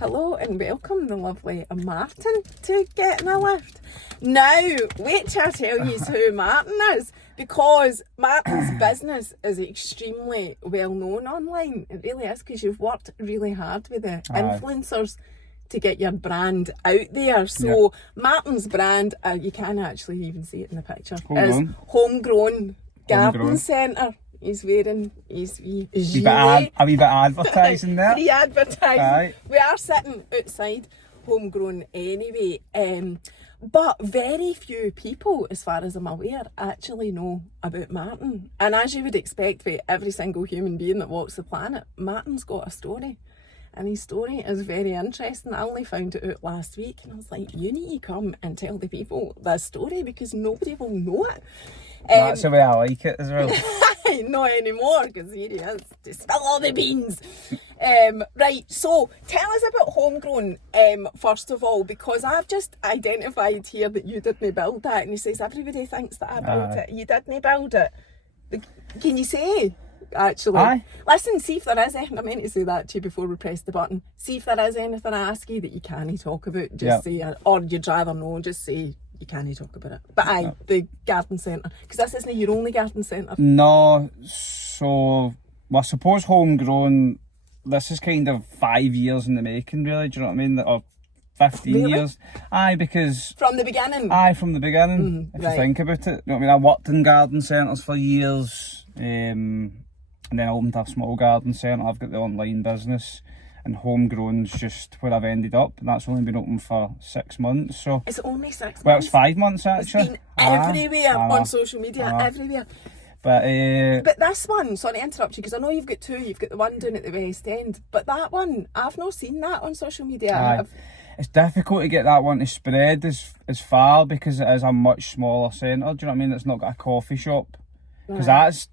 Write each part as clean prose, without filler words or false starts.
Hello and welcome the lovely Martin to Getting a Lift. Now, wait till I tell you who Martin is, because Martin's business is extremely well known online. It really is, because you've worked really hard with the influencers to get your brand out there. So Martin's brand, you can actually even see it in the picture, is Homegrown Garden Centre. He's wearing his wee gilet. A wee bit of advertising there. Free advertising. We are sitting outside Homegrown anyway. But very few people, as far as I'm aware, actually know about Martin. And as you would expect for every single human being that walks the planet, Martin's got a story. And his story is very interesting. I only found it out last week and I was like, you need to come and tell the people this story because nobody will know it. That's the way I like it as well. Not anymore, because here he is to spill all the beans. Right, so tell us about Homegrown first of all, because I've just identified here that you didn't build that, and he says everybody thinks that I built it. You didn't build it. Can you say, actually? Aye. Listen, see if there is anything. I meant to say that to you before we press the button. See if there is anything I ask you that you can't talk about. Just say, or you'd rather know, just say you can't talk about it. But the garden centre, because this isn't your only garden centre. No, so I suppose Homegrown, this is kind of 5 years in the making, really. Do you know what I mean? Or 15 years. Aye, because from the beginning. Aye, from the beginning. If you think about it, you know what I mean. I worked in garden centres for years, and then I opened a small garden centre. I've got the online business. And Homegrown's just where I've ended up, and that's only been open for 6 months. So it's only 6 months. Well, it's 5 months actually. It's been everywhere on social media, everywhere. But this one, sorry to interrupt you, because I know you've got two. You've got the one down at the West End, but that one, I've not seen that on social media. It's difficult to get that one to spread as far because it is a much smaller centre. Do you know what I mean? It's not got a coffee shop, because that's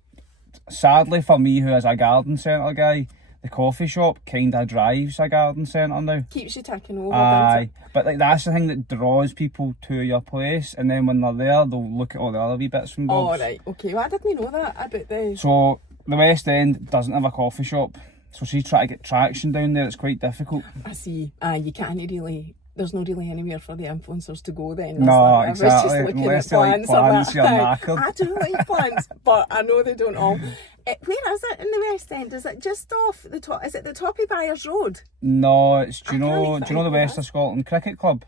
sadly for me, who is a garden centre guy. The coffee shop kind of drives a garden centre now. Keeps you ticking over, doesn't it? But like that's the thing that draws people to your place, and then when they're there, they'll look at all the other wee bits and bobs. Oh, right, okay. Well, I didn't know that about the... So, the West End doesn't have a coffee shop, so she try to get traction down there, it's quite difficult. I see. You can't really... There's not really anywhere for the influencers to go then. No, exactly. I was just looking Unless at plants. Like plants you're knackered. I do like plants, but I know they don't all. Where is it in the West End? Is it just off the top? Is it the top of Byers Road? No, it's do you know the West of Scotland Cricket Club?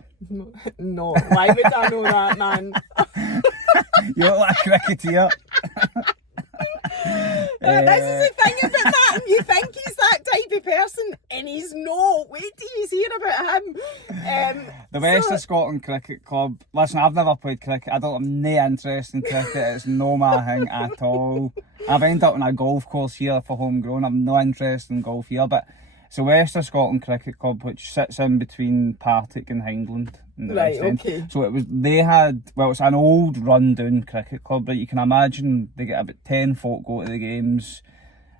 No, why would I know that, man? You look like a cricketer. This is the thing about that. You think he's that type of person, and he's not. Wait till you hear about him. The West of Scotland Cricket Club. Listen, I've never played cricket. I don't have no interest in cricket. It's no my thing at all. I've ended up in a golf course here for Homegrown. I've no interest in golf here, but it's the West of Scotland Cricket Club, which sits in between Partick and Hindland. Right, okay. So it's an old run-down cricket club, right? You can imagine they get about 10 folk go to the games.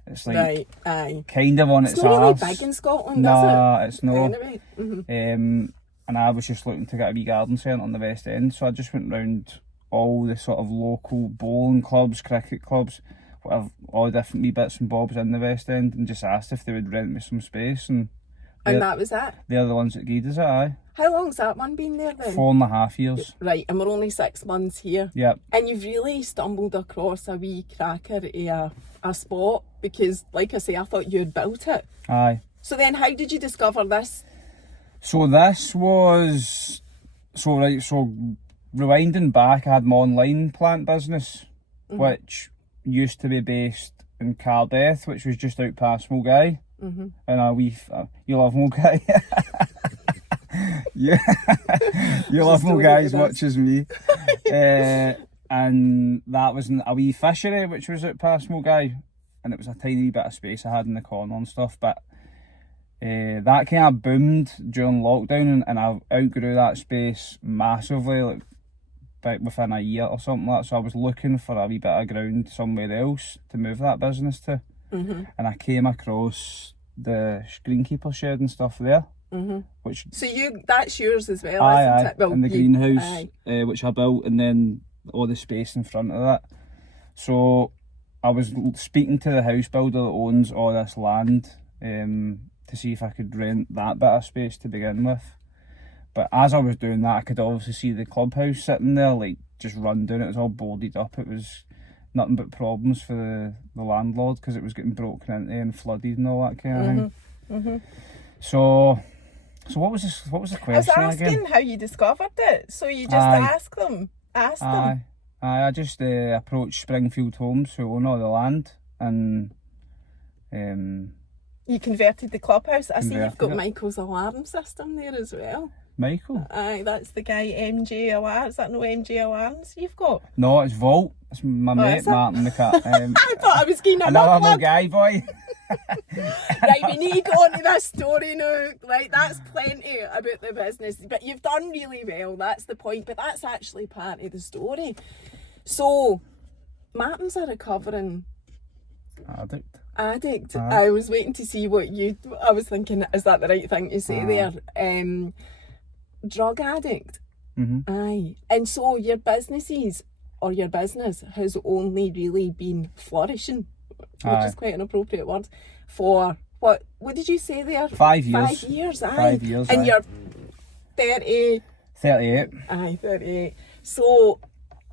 It's like kind of on its arse. It's not really big in Scotland, is it? No, it's not. Anyway. And I was just looking to get a wee garden centre on the West End, so I just went round all the sort of local bowling clubs, cricket clubs, whatever, all the different wee bits and bobs in the West End, and just asked if they would rent me some space, and that was it? They're the ones that gave us it, aye. How long's that one been there then? 4.5 years. Right, and we're only 6 months here. Yep. And you've really stumbled across a wee cracker of a spot, because, like I say, I thought you had built it. Aye. So then how did you discover this? So this was... So rewinding back, I had my online plant business, which used to be based in Cardeth, which was just out past Mulgai. And a wee... you love Mulgai? Yeah. You love Mulgai as much as me. And that was a wee fishery, which was out past Mulgai. And it was a tiny bit of space I had in the corner and stuff, but that kind of boomed during lockdown, and I outgrew that space massively, like within a year or something like that. So I was looking for a wee bit of ground somewhere else to move that business to, and I came across the greenkeeper shed and stuff there. Which so that's yours as well, isn't it? Well, in the greenhouse, which I built, and then all the space in front of that. So I was speaking to the house builder that owns all this land, to see if I could rent that bit of space to begin with. But as I was doing that, I could obviously see the clubhouse sitting there, like, just run down. It was all boarded up. It was nothing but problems for the landlord, because it was getting broken into and flooded and all that kind of thing. Mm-hmm. So what was this? What was the I was question asking again? how you discovered it. So you just Aye. ask them. Aye, I just approached Springfield Homes, who own all the land, and You converted the clubhouse. I see you've got Converted it. Michael's alarm system there as well. Michael. Aye, that's the guy, MJ Alarms. Is that no MJ Alarms you've got? No, it's Volt. It's my mate is it? Martin the cat. I thought I was getting Another another little plug. guy boy. Right, we need to go on to this story now. Right, that's plenty about the business. But you've done really well, that's the point. But that's actually part of the story. So, Martin's a recovering addict. Aye. I was waiting to see what I was thinking, is that the right thing to say there? Drug addict. Mm-hmm. Aye. And so your business has only really been flourishing, which Aye. is quite an appropriate word, for what did you say there? 5 years. 5 years, aye. 5 years, And aye. you're 30. 38. Aye, 38. So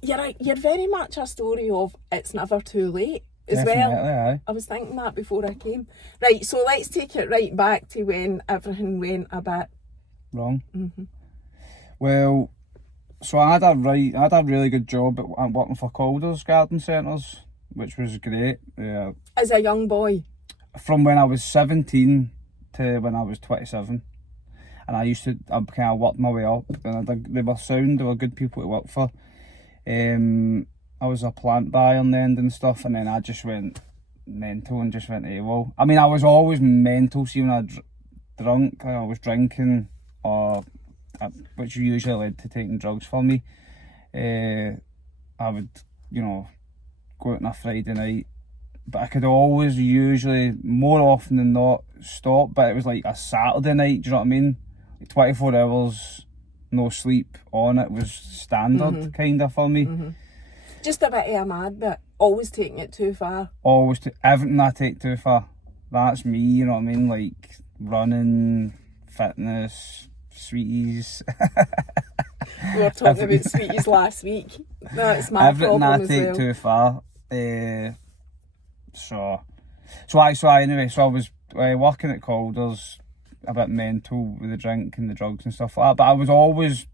you're very much a story of it's never too late as Definitely, well. aye. I was thinking that before I came. Right, so let's take it right back to when everything went a bit Wrong. Well, so I had a really good job at working for Calder's Garden Centres, which was great. as a young boy. From when I was 17 to when I was 27. And I kind of worked my way up. And they were sound, they were good people to work for. I was a plant buyer on the end and stuff, and then I just went mental and just went AWOL. I mean, I was always mental, see when I drunk, I was drinking, which usually led to taking drugs for me. I would, go out on a Friday night, but I could always, usually, more often than not, stop, but it was like a Saturday night, do you know what I mean? Like 24 hours, no sleep on it was standard, kind of, for me. Just a bit of a mad bit. Always taking it too far. Always, everything I take too far. That's me, you know what I mean? Like, running, fitness, sweeties. We were talking about sweeties last week. That's my Everything problem I as take well. too far. So I was working at Calder's, a bit mental with the drink and the drugs and stuff like that, but I was always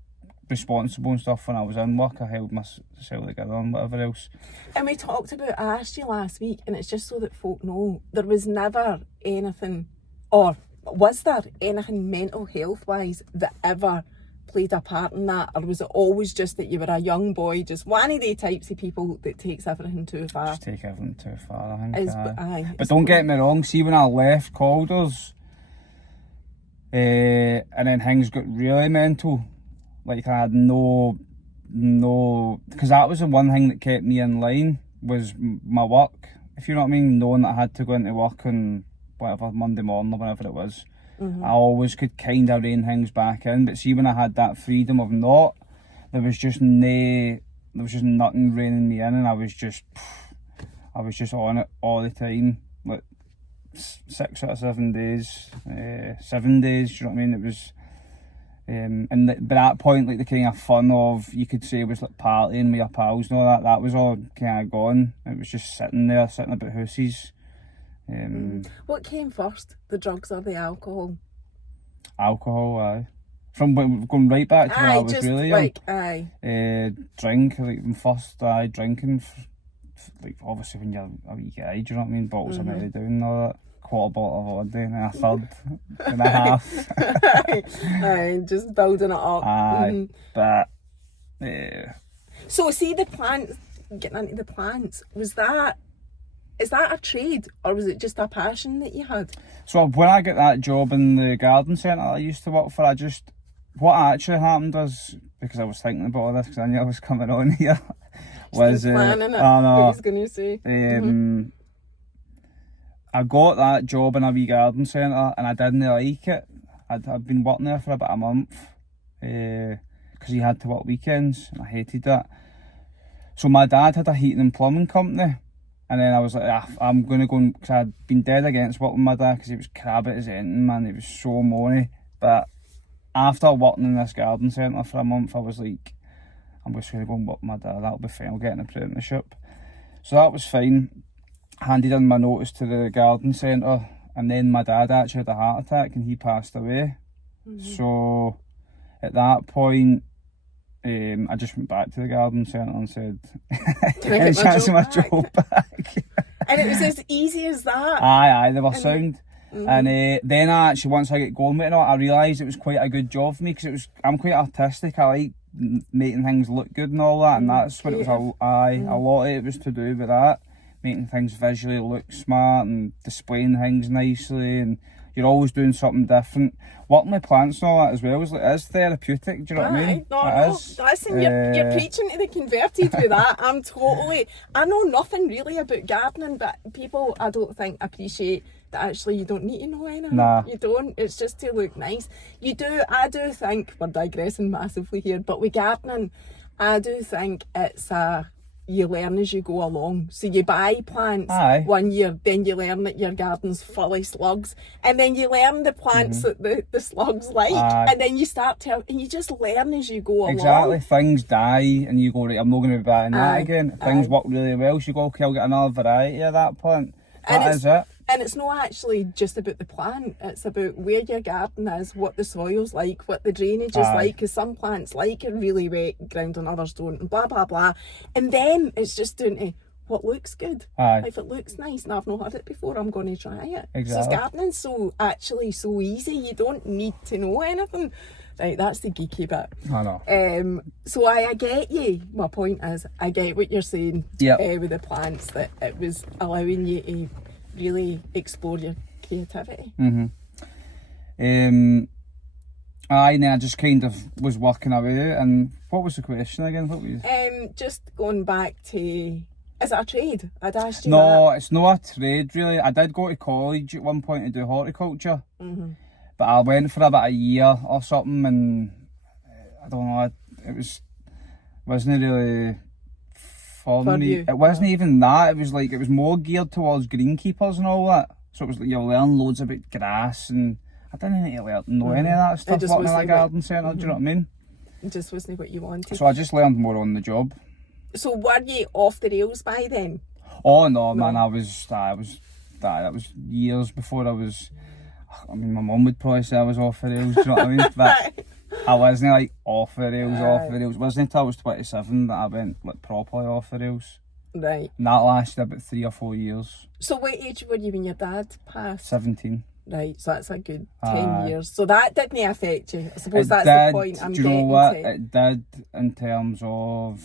responsible and stuff when I was in work. I held myself together and whatever else. And we talked about, I asked you last week, and it's just so that folk know, there was never anything, or was there anything mental health wise that ever played a part in that, or was it always just that you were a young boy, just one of the types of people that takes everything too far? Just take everything too far, I think. Aye. But don't get me wrong, see when I left Calder's, and then things got really mental. Like I had no, because that was the one thing that kept me in line, was my work, if you know what I mean, knowing that I had to go into work on whatever, Monday morning or whenever it was. I always could kind of rein things back in, but see when I had that freedom of not, there was just nothing reining me in, and I was just on it all the time, like 6 out of 7 days, 7 days, do you know what I mean? It was, and by that point, like the kind of fun of, you could say, was like partying with your pals and all that was all kind of gone. It was just sitting about houses. What came first, the drugs or the alcohol? Alcohol, aye. From going right back to when I was just really young. like, aye. Drink, like when first drinking, like obviously when you're a wee guy, do you know what I mean? Bottles of Mary Down and all that. Quarter bottle of vodka and a third and a half. Aye, just building it up. Aye, but So see the plants, getting into the plants, is that a trade, or was it just a passion that you had? so when I got that job in the garden centre I used to work for, what actually happened was, because I was thinking about all this because I knew I was coming on here, was planning it, I know, what I was going to say. I got that job in a wee garden centre and I didn't like it. I'd been working there for about a month because you had to work weekends and I hated that. So my dad had a heating and plumbing company, And then I was like, I'm going to go, because I'd been dead against working with my dad because he was crab at his end, man. He was so moany. But after working in this garden centre for a month, I was like, I'm just going to go and work with my dad. That'll be fine. I'll get an apprenticeship. So that was fine. Handed in my notice to the garden centre, and then my dad actually had a heart attack and he passed away. So at that point, I just went back to the garden centre and said, Can I get my job back? And it was as easy as that. Aye, they were sound. And then once I get going with it, I realised it was quite a good job for me, because I'm quite artistic. I like making things look good and all that, and that's what it was. A lot of it was to do with that, making things visually look smart and displaying things nicely, and you're always doing something different. Working with plants and all that as well is therapeutic. Do you know what I mean? No. Listen, you're preaching to the converted with that. I know nothing really about gardening, but people, I don't think, appreciate that actually you don't need to know anything. Nah. You don't. It's just to look nice. I do think, we're digressing massively here, but with gardening, I do think you learn as you go along. So you buy plants one year, then you learn that your garden's full of slugs, and then you learn the plants that the slugs like, and then you and you just learn as you go along. Exactly. Things die and you go, right, I'm not going to be buying that again. Things work really well, so you go, okay, I'll get another variety of that plant. That is it. And it's not actually just about the plant, it's about where your garden is, what the soil's like, what the drainage is like, because some plants like it really wet ground and others don't, and blah blah blah. And then it's just down to what looks good. If it looks nice and I've not had it before, I'm going to try it. Exactly. So gardening's so easy, you don't need to know anything. Right, that's the geeky bit. I know. So I get you. My point is, I get what you're saying with the plants, that it was allowing you to really explore your creativity. Then I just kind of was working away. And what was the question again? What was just going back to, is it a trade? I'd asked you No, that. it's not a trade really. I did go to college at one point to do horticulture, but I went for about a year or something, and I don't know, it wasn't really for me. It wasn't even that. It was more geared towards greenkeepers and all that. So it was like you learn loads about grass, and I didn't need to know any of that stuff working in a garden centre. Do you know what I mean? It just wasn't what you wanted. So I just learned more on the job. So were you off the rails by then? Oh no, man! That was years before I was. I mean, my mum would probably say I was off the rails. Do you know what I mean? But I wasn't like off the rails. It wasn't until I was 27 that I went like properly off the rails. Right. And that lasted about 3 or 4 years. So what age were you when your dad passed? 17. Right, so that's a good 10 years. So that didn't affect you. I suppose that's the point I'm getting to. Do you know what? To. It did in terms of...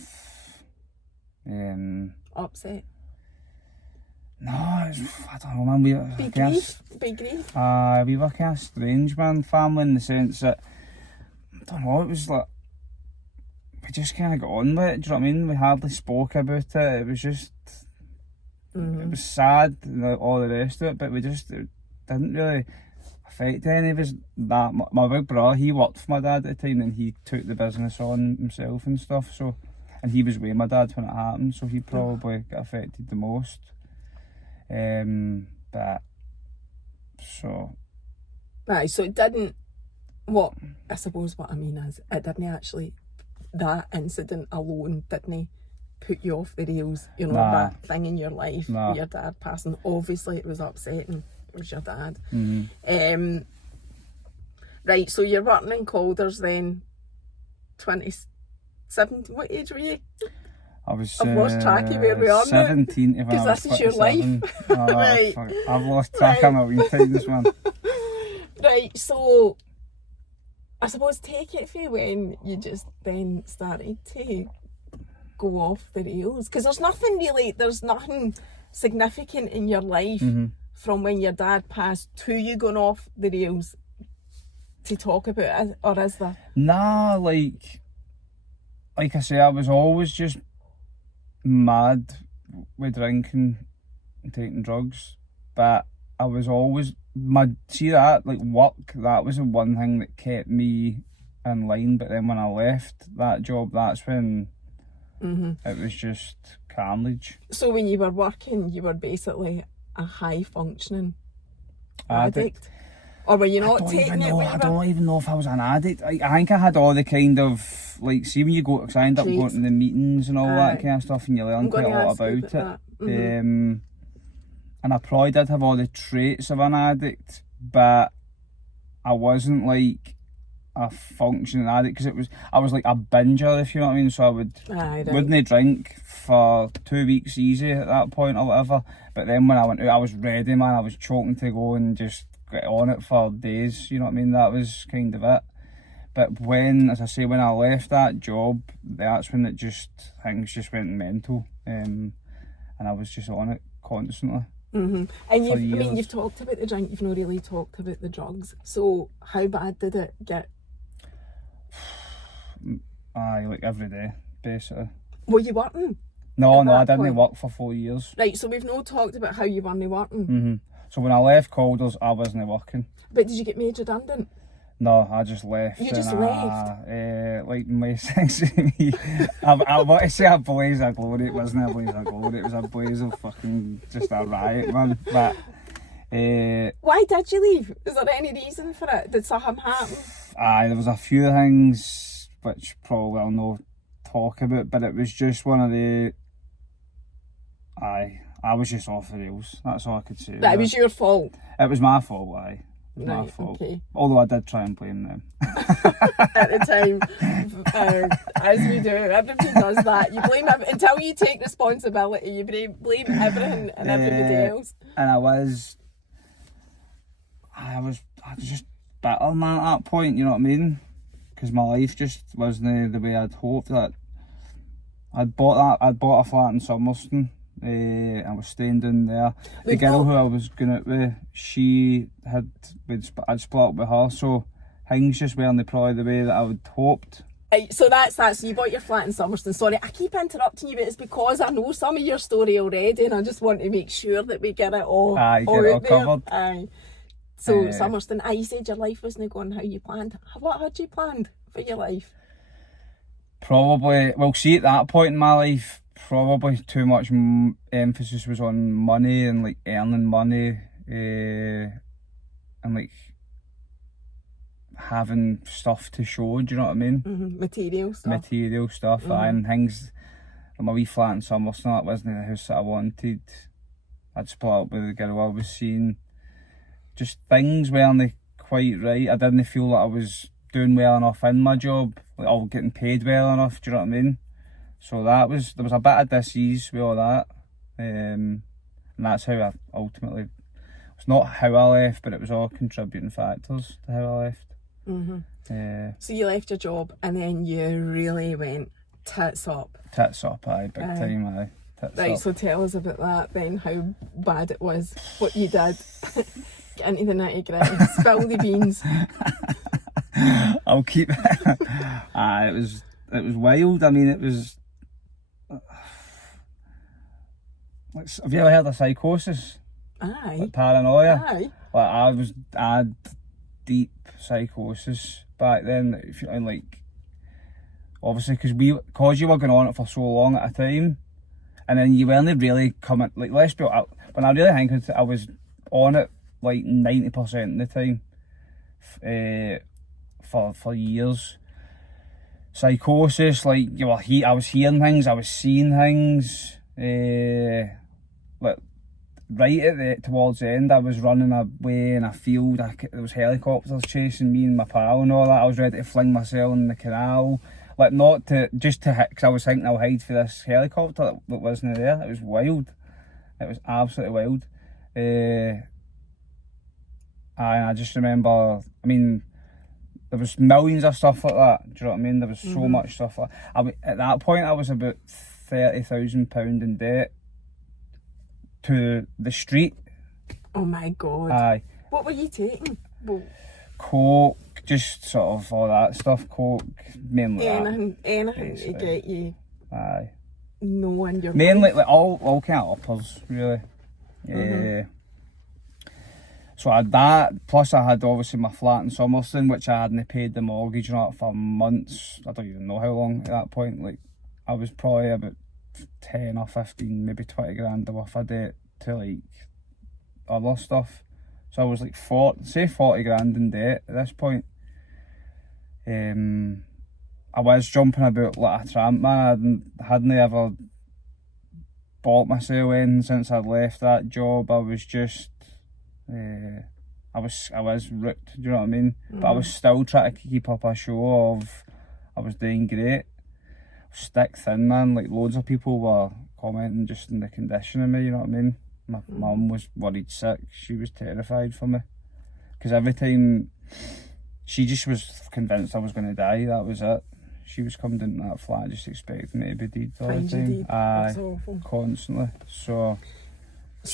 upset? No, I don't know, man. Big grief? We were kind of strange, man, family, in the sense that, I don't know, it was like, we just kind of got on with it, do you know what I mean? We hardly spoke about it. It was just, it was sad and all the rest of it, but it didn't really affect any of us that much. My big brother, he worked for my dad at the time, and he took the business on himself and stuff, so, and he was with my dad when it happened, so he probably got affected the most. But so right, so it didn't, I suppose what I mean is, it didn't actually, that incident alone didn't put you off the rails, that thing in your life with your dad passing. Obviously it was upsetting, it was your dad. Right, so you're working in Calders then, 27, what age were you? I've lost track of where we are 17 now. Because this is your life. Right. I've lost track of my wee times, man. Right, so I suppose take it for when you just then started to go off the rails. Because there's nothing significant in your life from when your dad passed to you going off the rails to talk about it, or is there? Nah, like I say, I was always just mad with drinking and taking drugs, but I was always work, that was the one thing that kept me in line. But then when I left that job, that's when it was just carnage. So when you were working, you were basically a high functioning addict? Or were you not taking it? I don't even know if I was an addict. I think I had all the kind of, like, see when you go, because I end up going to the meetings and all that kind of stuff, and you learn quite a lot about it. And I probably did have all the traits of an addict, but I wasn't like a functioning addict, because I was like a binger, if you know what I mean. So I wouldn't drink for 2 weeks easy at that point or whatever. But then when I went out, I was ready, man. I was choking to go and just get on it for days, you know what I mean. That was kind of it. But when, as I say, when I left that job, that's when things just went mental, and I was just on it constantly. And you've talked about the drink, you've not really talked about the drugs. So how bad did it get? Like every day, basically. Were you working? No, I didn't work for 4 years. Right, so we've not talked about how you weren't working. So when I left Calders, I wasn't working. But did you get made redundant? No, I just left. You just left? Like my things to me. I want to say a blaze of glory. It wasn't a blaze of glory. It was a blaze of fucking just a riot, man. But why did you leave? Is there any reason for it? Did something happen? There was a few things which probably I'll not talk about, but it was just one of the. I was just off the rails. That's all I could say. That was your fault. It was my fault. My fault. Okay. Although I did try and blame them. At the time, as we do, everybody does that. You blame until you take responsibility. You blame everything and everybody else. And I was just bitter, man, at that point. You know what I mean? Because my life just wasn't the way I'd hoped. That I'd bought a flat in Summerston. I was staying down there. The girl who I was going out with, I'd split up with her, so things just weren't probably the way that I would hoped. Right, so that's that. So you bought your flat in Summerston. Sorry, I keep interrupting you, but it's because I know some of your story already, and I just want to make sure that we get it all. Get it all covered. Aye. So Summerston, you said your life wasn't going how you planned. What had you planned for your life? Probably, well, see, at that point in my life, probably too much emphasis was on money and like earning money, and like having stuff to show. Do you know what I mean? Material stuff. And things. My wee flat in Summerston, that wasn't the house that I wanted. I'd split up with the girl I was seeing. Just things weren't quite right. I didn't feel like I was doing well enough in my job, like or getting paid well enough. Do you know what I mean? So there was a bit of dis-ease with all that, and that's how I ultimately. It's not how I left, but it was all contributing factors to how I left. So you left your job, and then you really went tits up. Tits up, big time, Tits right, up. so tell us about that then, how bad it was, what you did. Get into the nitty-gritty, spill the beans. I'll keep it. It was wild. I mean, it was. Have you ever heard of psychosis? Aye. Like paranoia? Aye. Like I had deep psychosis back then. If you like, obviously, because you were going on it for so long at a time, and then you weren't really coming. Like, let's be honest, when I really think of it, I was on it like 90% of the time, for years. Psychosis, like I was hearing things, I was seeing things. Like right towards the end, I was running away in a field. There was helicopters chasing me and my pal and all that. I was ready to fling myself in the canal, like not to just to hit, because I was thinking I'll hide for this helicopter that wasn't there. It was wild. It was absolutely wild. And I just remember, I mean, there was millions of stuff like that. Do you know what I mean? There was so much stuff like that. At that point, I was about £30,000 in debt to the street. Oh my God. Aye. What were you taking? Well, coke, just sort of all that stuff. Coke, mainly anything basically. to get you. Aye. Knowing your mainly life. like all kind of uppers, really. Yeah. So I had that, plus I had obviously my flat in Summerston, which I hadn't paid the mortgage on for months. I don't even know how long at that point. Like, I was probably about 10 or 15, maybe 20 grand worth of debt to like other stuff. So I was like 40 grand in debt at this point. I was jumping about like a tramp, man. I hadn't ever bought myself in since I'd left that job. I was just, I was rooked, do you know what I mean? But I was still trying to keep up a show of I was doing great. Stick thin, man. Like loads of people were commenting just on the condition of me, you know what I mean? My mum was worried sick. She was terrified for me. Because every time, she just was convinced I was going to die, that was it. She was coming into that flat just expecting me to be dead all the time. That's awful. Constantly. So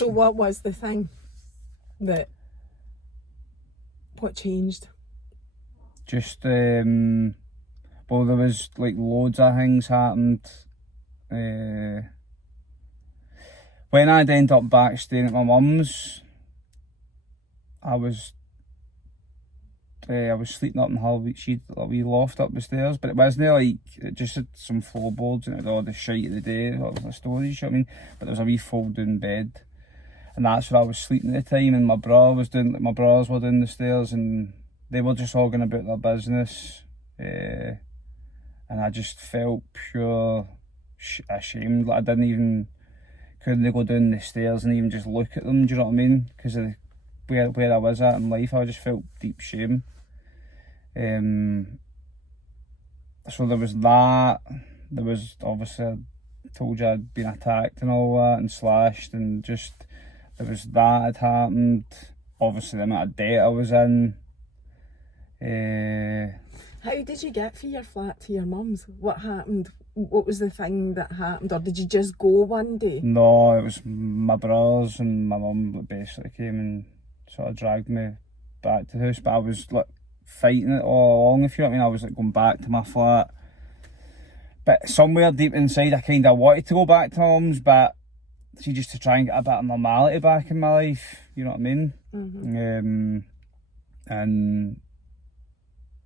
what was the thing that, what changed? just, well, there was like loads of things happened. When I'd end up back staying at my mum's, I was sleeping up in her she'd a wee loft up the stairs, but it wasn't like, it just had some floorboards and it had all the shite of the day, all the storage, you know what I mean? But there was a wee fold-down bed, and that's where I was sleeping at the time, and my brothers were down the stairs, and they were just all going about their business, and I just felt pure ashamed. Like couldn't go down the stairs and even just look at them, do you know what I mean? Because of where I was at in life, I just felt deep shame. So there was that. There was, obviously, I told you I'd been attacked and all that, and slashed, and just, there was that had happened. Obviously the amount of debt I was in. How did you get from your flat to your mum's? What happened? What was the thing that happened? Or did you just go one day? No, it was my brothers and my mum that basically came and sort of dragged me back to the house. But I was like fighting it all along, if you know what I mean. I was like going back to my flat. But somewhere deep inside I kind of wanted to go back to my mum's, but see, just to try and get a bit of normality back in my life, you know what I mean? And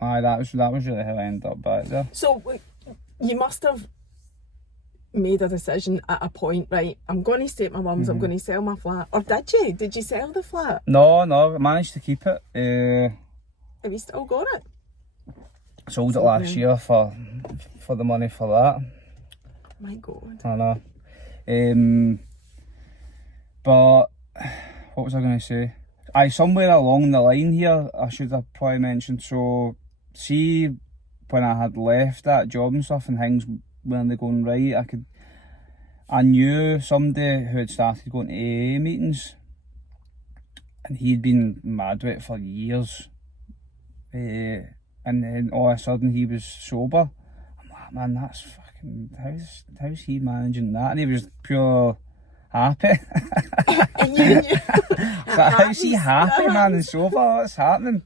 that was really how I ended up back there. So you must have made a decision at a point, right? I'm going to stay at my mum's, I'm going to sell my flat. Or did you? Did you sell the flat? No, I managed to keep it. Have you still got it? Sold it last year for the money for that. My God. I know. But what was I going to say? Somewhere along the line here, I should have probably mentioned, so see when I had left that job and stuff and things weren't going right, I knew somebody who had started going to AA meetings, and he'd been mad with it for years, and then all of a sudden he was sober. I'm like, man, that's fucking, how's he managing that? And he was pure happy. And you So how's he happy, man, and sober? What's happening?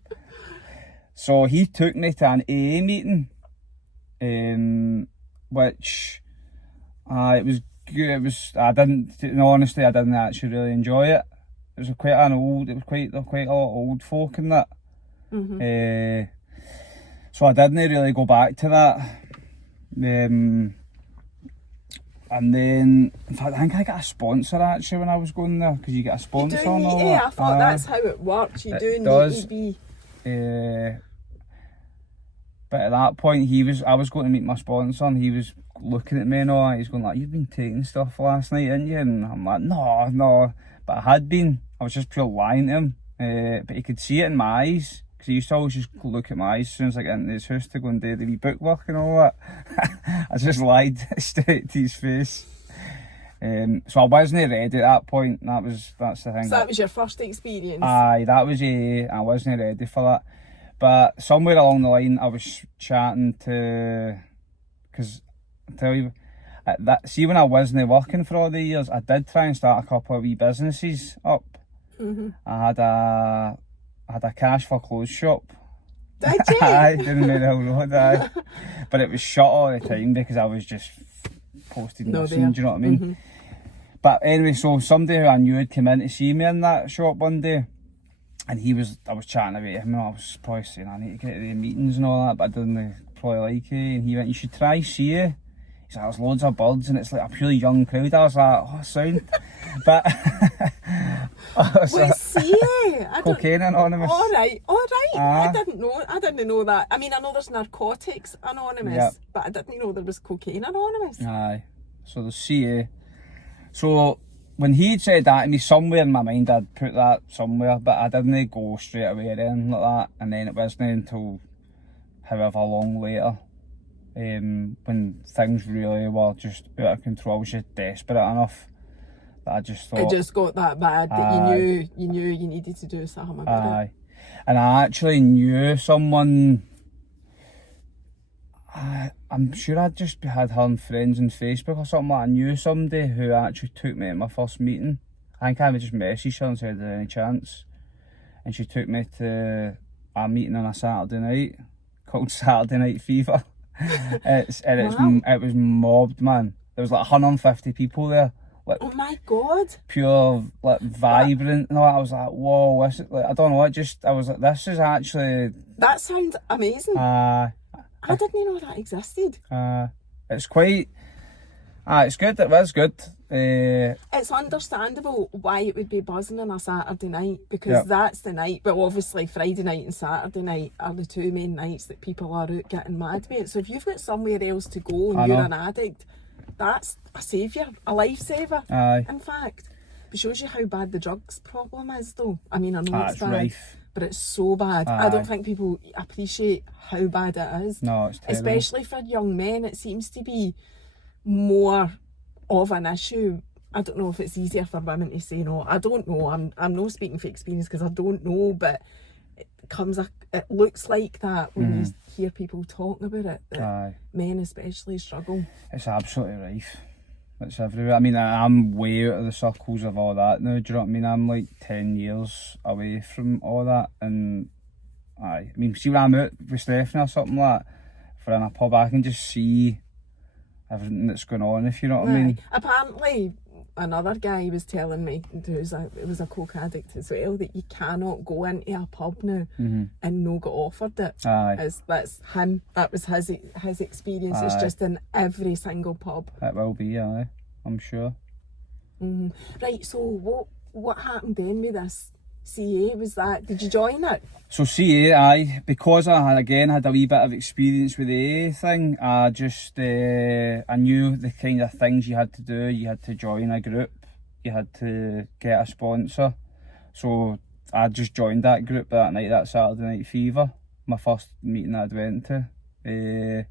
So he took me to an AA meeting, which it was good. It was, in honesty, I didn't actually really enjoy it. It was quite a lot of old folk in that. So I didn't really go back to that. And then, in fact, I think I got a sponsor actually when I was going there, because you get a sponsor and all that. Yeah, I thought that's how it works. You do need to be. But at that point, I was going to meet my sponsor, and he was looking at me and all that. He's going like, "You've been taking stuff last night, didn't you?" And I'm like, no. But I had been. I was just pure lying to him. But he could see it in my eyes, because he used to always just look at my eyes as soon as I get into his house to go and do the wee bookwork and all that. I just lied straight to his face. So I wasn't ready at that point. That's the thing. So that was your first experience? Aye, that was I wasn't ready for that. But somewhere along the line, I was chatting to, because I tell you, see, when I wasn't working for all the years, I did try and start a couple of wee businesses up. I had a cash for clothes shop. Did you? I didn't know the whole road, aye. But it was shut all the time because I was just posted nothing, do you know what I mean? But anyway, so somebody who I knew had come in to see me in that shop one day, and I was chatting about him, and I was probably saying I need to get to the meetings and all that, but I didn't probably like it, and he went, "You should try CA." He he's like, there's loads of birds and it's like a purely young crowd. I was like, oh, sound. But What's CA? Cocaine Anonymous. All right. Ah. I didn't know that. I mean, I know there's Narcotics Anonymous, Yep. but I didn't know there was Cocaine Anonymous. Aye. So there's CA. So when he'd said that to me, somewhere in my mind I'd put that somewhere, but I didn't go straight away or anything like that. And then it wasn't until however long later, when things really were just out of control, I was just desperate enough that I just thought... It just got that bad that you knew you needed to do something about it. Aye. And I actually knew someone... I'm sure I'd just had her on friends on Facebook or something like that. I knew somebody who actually took me to my first meeting. I think I just messaged her and said, "Is there any chance?" And she took me to a meeting on a Saturday night called Saturday Night Fever. It was mobbed, man. There was like 150 people there. Like, Oh my God. pure, like, vibrant and all that. I was like, whoa, this is, like, I don't know, I was like, this is actually... That sounds amazing. I didn't know that existed. It's quite... it's good, it was good. It's understandable why it would be buzzing on a Saturday night, because Yep. that's the night, but obviously Friday night and Saturday night are the two main nights that people are out getting mad with it. So if you've got somewhere else to go and I you're know. an addict, that's a saviour, a lifesaver, Aye. in fact. It shows you how bad the drugs problem is, though. I mean, I know it's It's bad, rife. but it's so bad. I Aye. don't think people appreciate how bad it is. No, it's terrible. Especially for young men, it seems to be more of an issue. I don't know if it's easier for women to say no. I don't know. I'm not speaking for experience because I don't know, but it looks like that when you hear people talking about it, that Aye. men especially struggle. It's absolutely rife. It's everywhere. I mean, I'm way out of the circles of all that now, do you know what I mean? I'm like 10 years away from all that, and I mean, see when I'm out with Stephanie or something like that, if we're in a pub, I can just see everything that's going on, if you know what I mean. Apparently, another guy was telling me, it was a coke addict as well, that you cannot go into a pub now and no get offered it. Aye. That's him. That was his experience. It's Aye. just in every single pub. It will be, aye, I'm sure. Right, so what happened then with this CA? Was that, did you join it? So CA, aye, because I had a wee bit of experience with the AA thing, I knew the kind of things you had to do. You had to join a group, you had to get a sponsor. So I just joined that group that night, that Saturday Night Fever, my first meeting I'd went to. And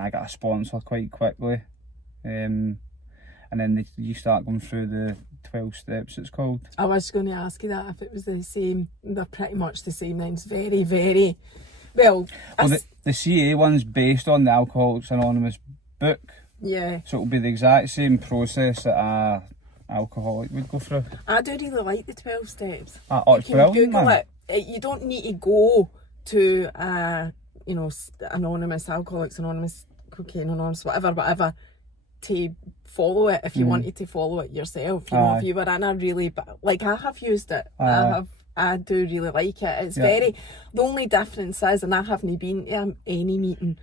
I got a sponsor quite quickly. And then you start going through the 12 steps, it's called. I was going to ask you that if it was the same. They're pretty much the same then. It's very, very well. The CA one's based on the Alcoholics Anonymous book, Yeah, so it'll be the exact same process that a alcoholic would go through. I do really like the 12 steps. It's You can brilliant, Google man. it. You don't need to go to Anonymous, Alcoholics Anonymous, Cocaine Anonymous, whatever, to follow it if you wanted to follow it yourself. You know, Aye. if you were in a really, like I have used it. Aye. I do really like it. It's Yeah. the only difference is, and I haven't been to any meeting,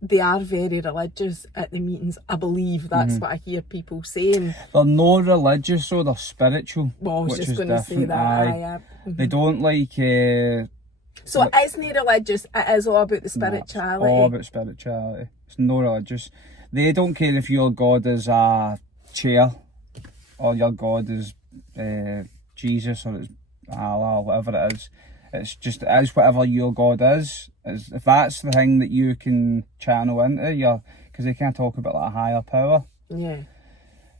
they are very religious at the meetings. I believe that's what I hear people saying. They're not religious, so they're spiritual. Well, I was which just is going to say different. that. Aye. They don't like... So it isn't religious, it is all about the spirituality. all about spirituality. It's no religious. They don't care if your God is a chair or your God is Jesus or it's Allah or whatever it is. It's just, it is whatever your God is. If that's the thing that you can channel into, because they can't talk about like a higher power. Yeah.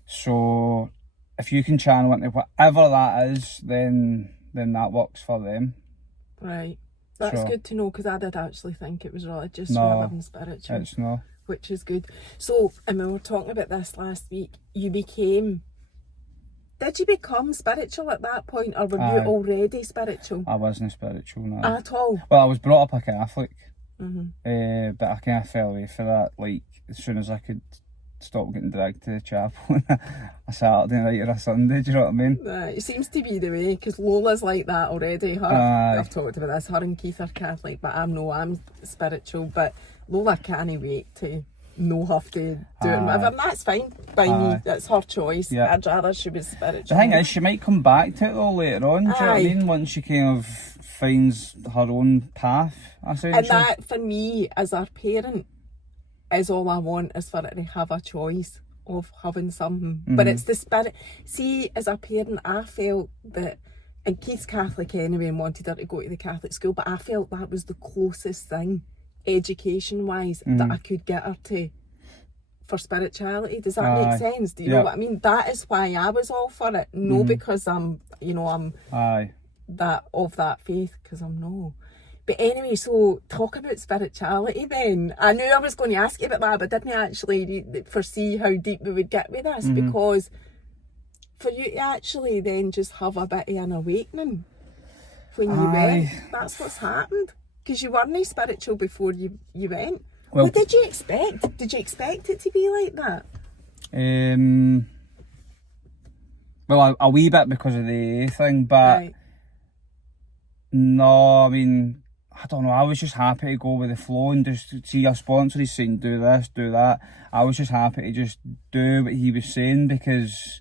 So if you can channel into whatever that is, then that works for them. Right. That's So- good to know, because I did actually think it was religious No, rather than spiritual, It's no. which is good. So, and we were talking about this last week, did you become spiritual at that point, or were you Aye. already spiritual I wasn't spiritual, no. at all? Well, I was brought up a Catholic, but I kind of fell away for that, like, as soon as I could stop getting dragged to the chapel on a Saturday night or a Sunday, do you know what I mean? It seems to be the way, because Lola's like that already. Aye. I've talked about this, her and Keith are Catholic, but I'm spiritual, but Lola can't wait to no have to do it, whatever, and that's fine by me. That's her choice. Yeah. I'd rather she was spiritual. The thing is, she might come back to it though later on. Do you know what I mean? Once she kind of finds her own path, essentially. And that, for me, as her parent, is all I want, is for her to have a choice of having something. But it's the spirit. See, as a parent, I felt that, and Keith's Catholic anyway and wanted her to go to the Catholic school, but I felt that was the closest thing, education-wise, that I could get her to for spirituality. Does that make sense? Do you know what I mean? That is why I was all for it. No, because I'm that of that faith, because I'm no. But anyway, so talk about spirituality then. I knew I was going to ask you about that, but didn't actually foresee how deep we would get with this, because for you to actually then just have a bit of an awakening when you went, that's what's happened. Because you weren't spiritual before you went. Well, what did you expect? Did you expect it to be like that? Well, a wee bit because of the AA thing, but no, I mean, I don't know, I was just happy to go with the flow and just see your sponsor, he's saying do this, do that. I was just happy to just do what he was saying, because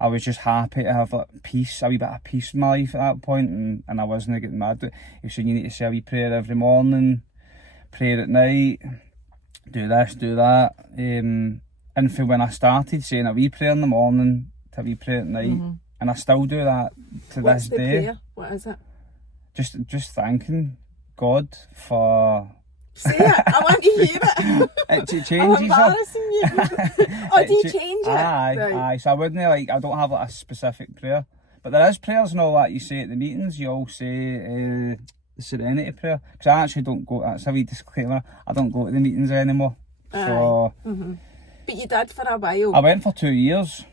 I was just happy to have like peace, a wee bit of peace in my life at that point, and I wasn't getting mad. He was saying you need to say a wee prayer every morning, prayer at night, do this, do that. And for when I started saying a wee prayer in the morning to a wee prayer at night, and I still do that to What's this the day. prayer? What is it? Just thanking God for... Say it, I want to hear it. It changes. I'm embarrassing you. Oh, do you change it? Aye. So I wouldn't I don't have like a specific prayer. But there is prayers and all that you say at the meetings. You all say the Serenity Prayer. Because I actually don't go, that's a wee disclaimer, I don't go to the meetings anymore. So... But you did for a while. I went for 2 years.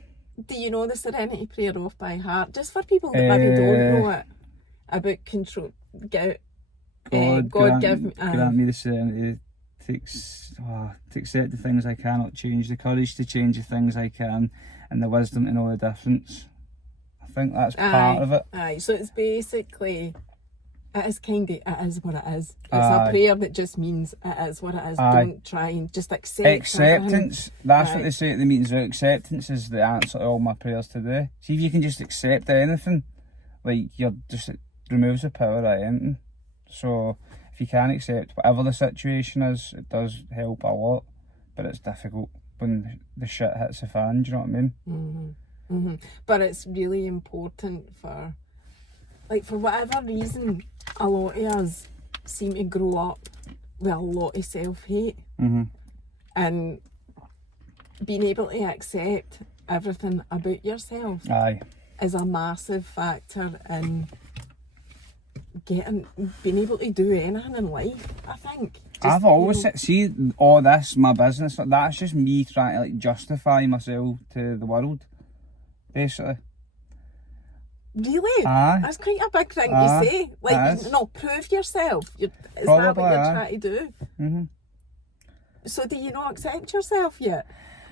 Do you know the Serenity Prayer off by heart? Just for people that maybe don't know it. About control, God give me... grant me the serenity to accept the things I cannot change, the courage to change the things I can, and the wisdom to know the difference. I think that's part of it. Aye, so it's basically, it is what it is. It's a prayer that just means it is what it is. Don't try and just accept. Acceptance, that's what they say at the meetings. Acceptance is the answer to all my prayers today. See, if you can just accept anything, like you're just... it removes the power of anything. So if you can accept whatever the situation is, it does help a lot, but it's difficult when the shit hits the fan. Do you know what I mean? But it's really important for whatever reason, a lot of us seem to grow up with a lot of self-hate, and being able to accept everything about yourself is a massive factor in being able to do anything in life, I think. I've always said, see, all this, my business, that's just me trying to like justify myself to the world, basically. Really? That's quite a big thing to say. Like, prove yourself. Is that what you're trying to do? So do you not accept yourself yet?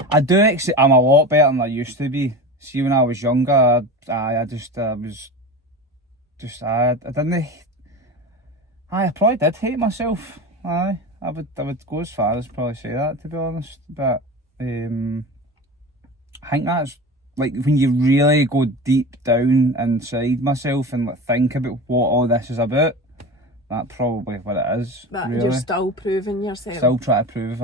I do accept. I'm a lot better than I used to be. See, when I was younger, I probably did hate myself. I would go as far as probably say that, to be honest. But I think that's like when you really go deep down inside myself and like think about what all this is about. That's probably what it is. That really. You're still proving yourself. Still trying to prove,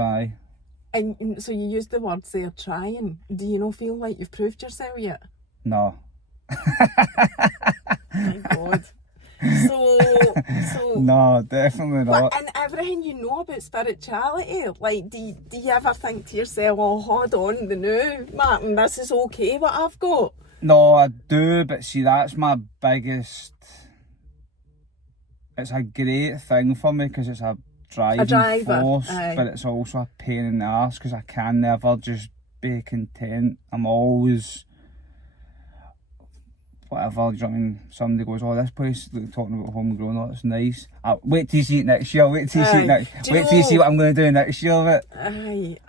And so you used the words there, trying. Do you not feel like you've proved yourself yet? No. My God. So no, definitely not. And everything you know about spirituality, like, do you ever think to yourself, oh, hold on, Martin, this is okay what I've got? No, I do, but see, that's my biggest... It's a great thing for me because it's a driving force, but it's also a pain in the arse because I can never just be content. I'm always... whatever, do you know what I mean? Somebody goes, oh, this place, like, talking about homegrown, oh, it's nice. Wait till you see it next year, wait till you see what I'm going to do next year with it.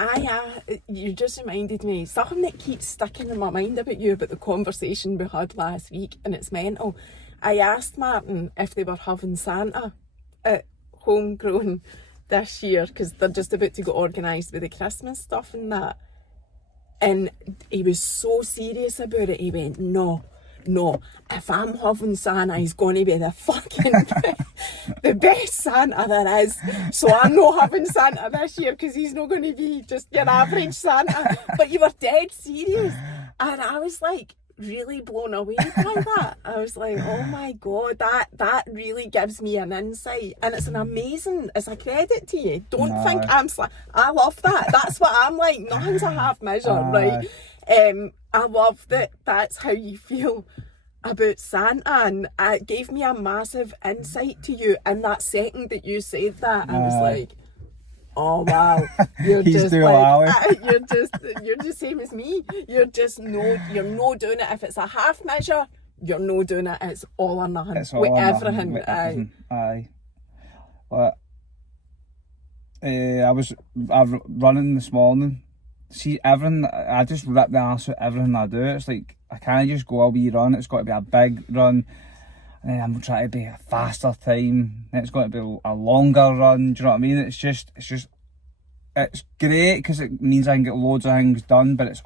You just reminded me, something that keeps sticking in my mind about you, about the conversation we had last week, and it's mental. I asked Martin if they were having Santa at homegrown, this year because they're just about to get organised with the Christmas stuff and that. And he was so serious about it. He went, no, if I'm having Santa, he's going to be the fucking the best Santa there is. So I'm not having Santa this year because he's not going to be just your average Santa. But you were dead serious. And I was like, really blown away by that. I was like, oh my God, that really gives me an insight. And it's it's a credit to you. Don't think I love that. That's what I'm like. Nothing's a half measure, right? I love that that's how you feel about Santa, and it gave me a massive insight to you. And that second that you said that, I was like, oh wow, you're just like, you're just same as me. You're no doing it if it's a half measure. You're no doing it. It's all or nothing. It's all with or everything. nothing. Aye. But I've running this morning. See, everything, I just rip the arse out everything I do. It's like, I can't just go a wee run. It's got to be a big run. And then I'm trying to be a faster time. Then it's got to be a longer run. Do you know what I mean? It's great because it means I can get loads of things done, but it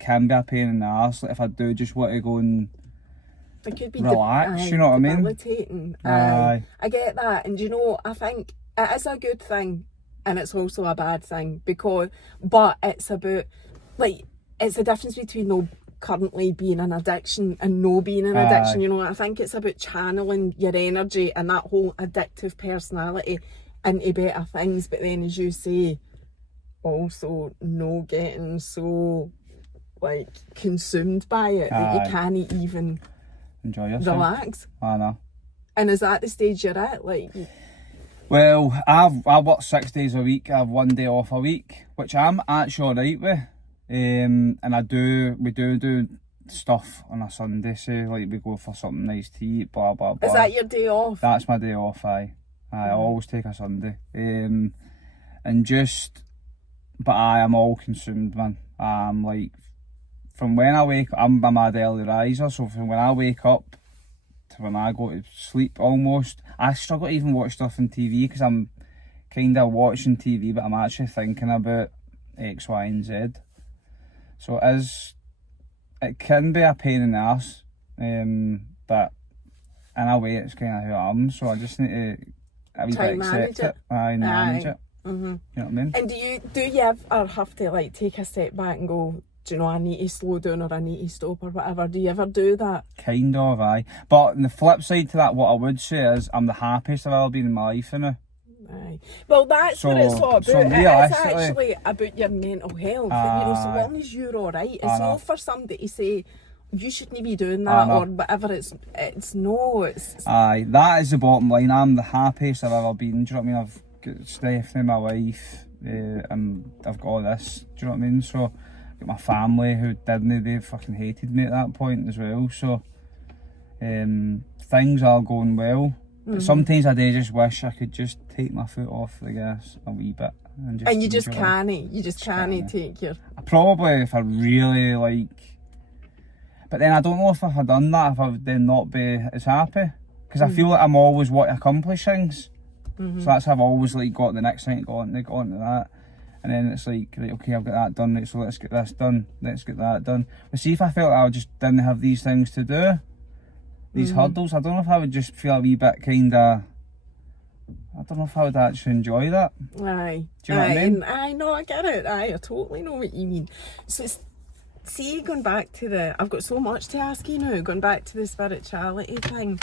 can be a pain in the arse. Like if I do just want to go and it could be relax, you know what I mean? Debilitating. I get that. And you know, I think it is a good thing. And it's also a bad thing but it's about, like, it's the difference between no currently being an addiction and no being an addiction. You know, I think it's about channeling your energy and that whole addictive personality into better things. But then, as you say, also no getting so like consumed by it that you can't even enjoy yourself. Relax. I know. And is that the stage you're at? Like, well, I work 6 days a week. I have 1 day off a week, which I'm actually alright with. And we do stuff on a Sunday, say like we go for something nice to eat, blah blah blah. Is that your day off? That's my day off, I always take a Sunday. But I am all consumed, man. I'm like, from when I wake up, I'm a mad early riser, so from when I wake up to when I go to sleep almost, I struggle to even watch stuff on TV because I'm kind of watching TV, but I'm actually thinking about X, Y and Z. So it can be a pain in the arse, but in a way it's kind of who I am, so I just need to accept it. Manage it. Mm-hmm. You know what I mean? And do you ever have to like take a step back and go, do you know, I need to slow down or I need to stop or whatever? Do you ever do that? Kind of, aye. But on the flip side to that, what I would say is I'm the happiest I've ever been in my life, you know. Aye. Well, that's what it's all about. It's actually about your mental health. You know, so long as you're alright, it's not for somebody to say you shouldn't be doing that or whatever. It's aye, that is the bottom line. I'm the happiest I've ever been. Do you know what I mean? I've got Stephanie, my wife, and I've got all this. Do you know what I mean? So I've got my family who they fucking hated me at that point as well. So things are going well. Mm-hmm. But sometimes I do just wish I could just take my foot off the gas a wee bit. And you just can't. You just can't take your... Probably if I really like... But then I don't know if I done that, if I would then not be as happy. Because I feel like I'm always wanting to accomplish things. Mm-hmm. So that's how I've always like got the next thing, got on to that. And then it's like, okay, I've got that done, so let's get this done, let's get that done. But see, if I felt like I just didn't have these things to do, these hurdles, I don't know if I would just feel a wee bit I don't know if I would actually enjoy that. Aye. Do you know what I mean? I know, I get it. I totally know what you mean. So see, going back to I've got so much to ask you now, going back to the spirituality thing,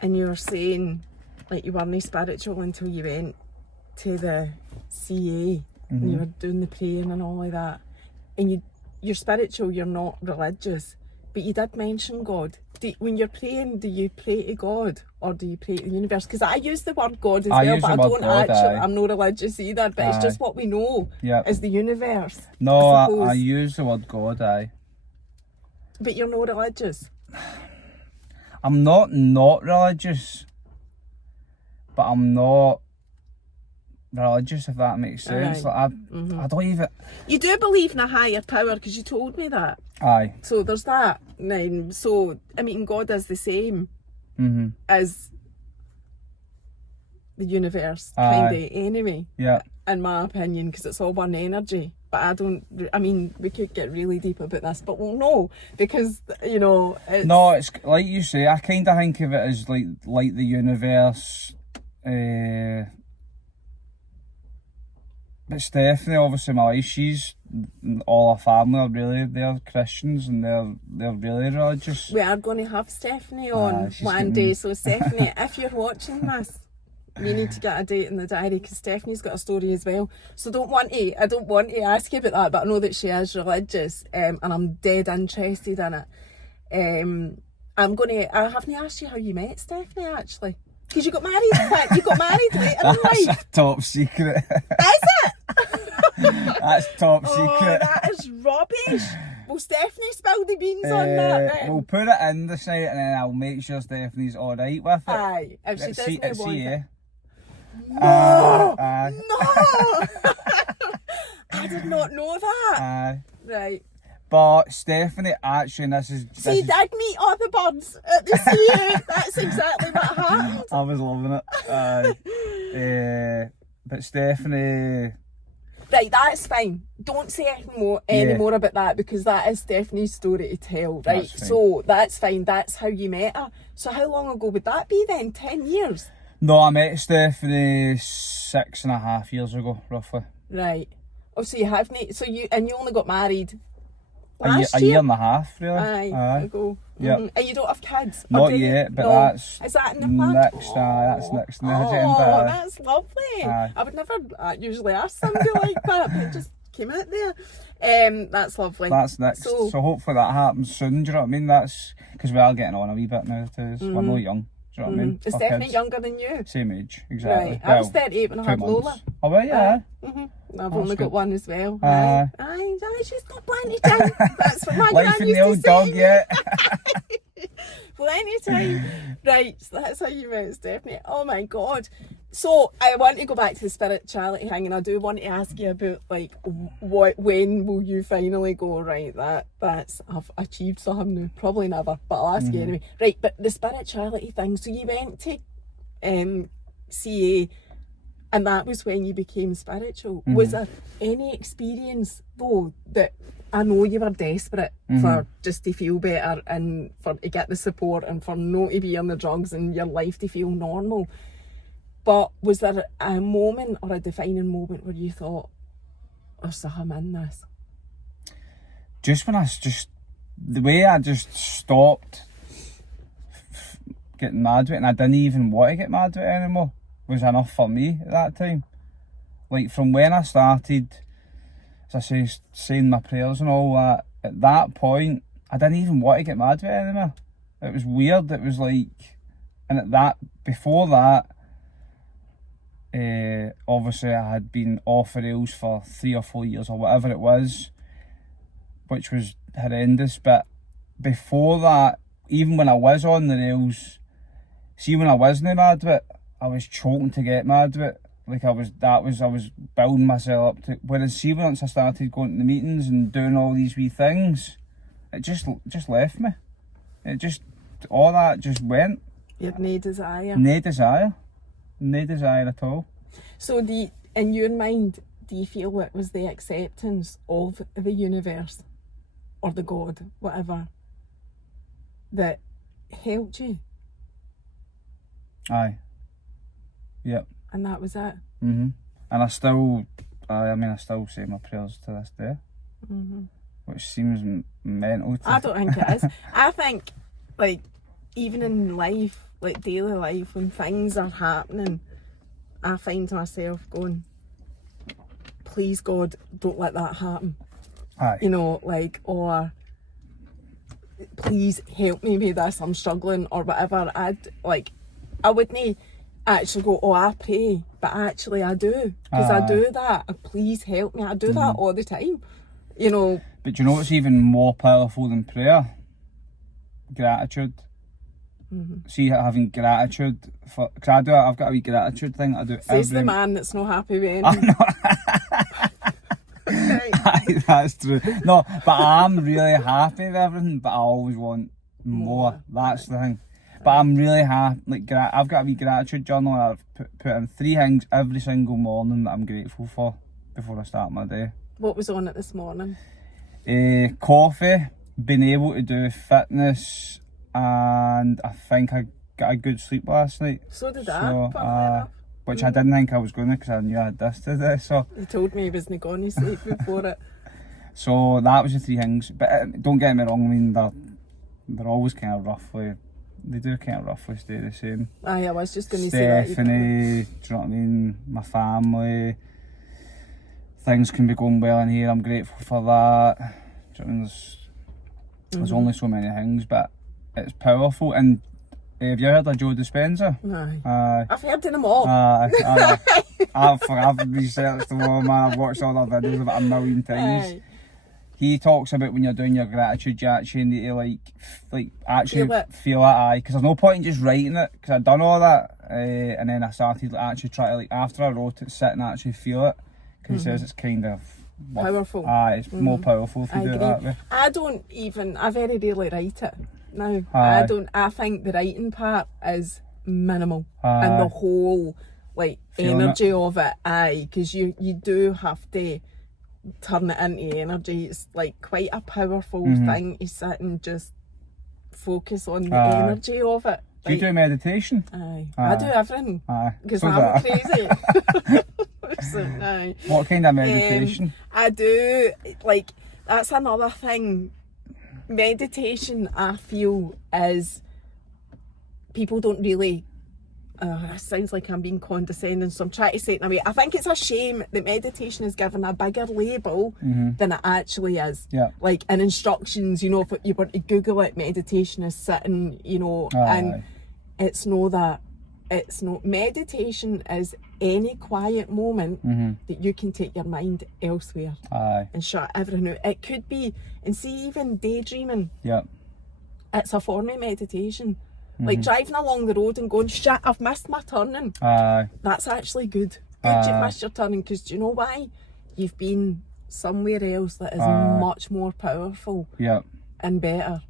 and you were saying, like, you weren't spiritual until you went to the CA, and you were doing the praying and all of that. And you're spiritual, you're not religious, but you did mention God. When you're praying, do you pray to God or do you pray to the universe? Because I use the word God as well, but I don't actually. I'm not religious either, but it's just what we know as the universe. No, I use the word God, aye. But you're not religious. I'm not religious, but I'm not religious, if that makes sense. Like I don't even... You do believe in a higher power because you told me that. Aye. So there's that. So I mean, God is the same as the universe, Aye. kind of, anyway. Yeah. In my opinion, because it's all one energy. But I mean, we could get really deep about this, but we'll know, because, you know, it's... No, it's like you say, I kind of think of it as like the universe. But Stephanie, obviously, my wife, she's, all her family are really, they're Christians, and they're really religious. We are going to have Stephanie on she's one getting- day. So Stephanie, if you're watching this, we need to get a date in the diary, because Stephanie's got a story as well. So I don't want to ask you about that, but I know that she is religious, and I'm dead interested in it. I haven't asked you how you met Stephanie, actually, because you got married. You got married later in life. That's top secret. Is it? That's top Oh, secret. that is rubbish. Will Stephanie spill the beans on that then? We'll put it in this night, and then I'll make sure Stephanie's alright with it. Aye, if she doesn't want it. No! No! I did not know that. Right. But Stephanie, actually, and this is... See, did meet all the birds at the sea. That's exactly what happened. I was loving it. But Stephanie... Right, that's fine. Don't say any more about that, because that is Stephanie's story to tell, right? That's fine. So that's fine. That's how you met her. So how long ago would that be then? 10 years? No, I met Stephanie 6.5 years ago, roughly. Right. Oh, so you haven't. So you only got married A last year and a half, really. Aye, there you go. Yep. Mhm. And you don't have kids? Or Not do you? yet, but No. that's Is that in the plan? next. That's next in the agenda. That's lovely. Aye. I would never usually ask somebody like that, but it just came out there. That's lovely. That's next. So- So hopefully that happens soon. Do you know what I mean? That's because we are getting on a wee bit now too. So we're not young. Do you know what I mean? Is Our Stephanie kids, younger than you? same age, exactly. Right. I was 38 when I 2 had months. Lola. Oh well, yeah. I've only got good. one as well. Aye. Aye, she's got plenty of time. That's what my Life gran in used the to old say dog, to me. yeah. Plenty of time. Right, so that's how you met Stephanie. Oh my God. So I want to go back to the spirituality thing, and I do want to ask you about like when will you finally go, right, that's I've achieved something new. Probably never, but I'll ask you anyway. Right, but the spirituality thing, so you went to CA, and that was when you became spiritual. Was there any experience though that, I know you were desperate for just to feel better and for to get the support and for not to be on the drugs and your life to feel normal, but was there a moment or a defining moment where you thought, there's something in this? Just when the way I just stopped getting mad with it, and I didn't even want to get mad with it anymore, was enough for me at that time. Like from when I started, as I say, saying my prayers and all that, at that point, I didn't even want to get mad with it anymore. It was weird. It was like, and before that, obviously I had been off the rails for 3 or 4 years or whatever it was, which was horrendous. But before that, even when I was on the rails, see when I wasn't mad with it, I was choking to get mad with it. Like I was building myself up to. Whereas see, once I started going to the meetings and doing all these wee things, it just left me. It just, all that just went. You had no desire. No desire at all. So in your mind, do you feel it was the acceptance of the universe or the God, whatever, that helped you? Aye. Yep. And that was it? And I still say my prayers to this day. Which seems mental to... I don't think it is. I think, like, even in life, like daily life, when things are happening, I find myself going, please God, don't let that happen. Aye. You know, like, or please help me with this, I'm struggling, or whatever. I wouldn't actually go, oh, I pray, but actually I do, because I do that. Please help me. I do that all the time, you know. But do you know what's even more powerful than prayer? Gratitude. See, having gratitude for, because I've got a wee gratitude thing I do. Says the man that's not happy with I anything. know. Aye, that's true. No, but I'm really happy with everything, but I always want more. That's the thing. But I'm really happy. Like I've got a wee gratitude journal. And I've put in 3 things every single morning that I'm grateful for before I start my day. What was on it this morning? Coffee, being able to do fitness, and I think I got a good sleep last night. So did I, funnily enough. Which I didn't think I was going to, because I knew I had this today. So He told me he wasn't going to sleep before it. So that was the 3 things. But don't get me wrong, I mean, they're always kind of roughly, they do kind of roughly stay the same. Aye, I was just going to say that. Stephanie, do you know what I mean? My family, things can be going well in here, I'm grateful for that. Do you know what I mean? There's only so many things, but it's powerful. And have you heard of Joe Dispenza? Aye. I've heard of them all. I've researched them all, man. I've watched all their videos about 1,000,000 times. Aye. He talks about when you're doing your gratitude, you actually need to like actually feel it, aye. Because there's no point in just writing it, because I'd done all that, and then I started actually try to, like, after I wrote it, sit and actually feel it. Because he says it's kind of powerful. Aye, it's more powerful if you do it that way. I very rarely write it. No, I think the writing part is minimal. And the whole, like, energy of it, aye. Because you do have to turn it into energy. It's like quite a powerful thing to sit and just focus on the energy of it. Do you do meditation? Aye. I do everything. Because I'm crazy. So, aye. What kind of meditation? I do, like, that's another thing. Meditation, I feel, is people don't really, it sounds like I'm being condescending, so I'm trying to say it in a way. I think it's a shame that meditation is given a bigger label than it actually is. Yeah. Like, in instructions, you know, if you were to Google it, meditation is sitting, you know, and it's no that. It's not. Meditation is any quiet moment that you can take your mind elsewhere and shut everything out. It could be, and see, even daydreaming. Yeah. It's a form of meditation. Like driving along the road and going, shit, I've missed my turning. That's actually good. Good you've missed your turning, because do you know why? You've been somewhere else that is much more powerful and better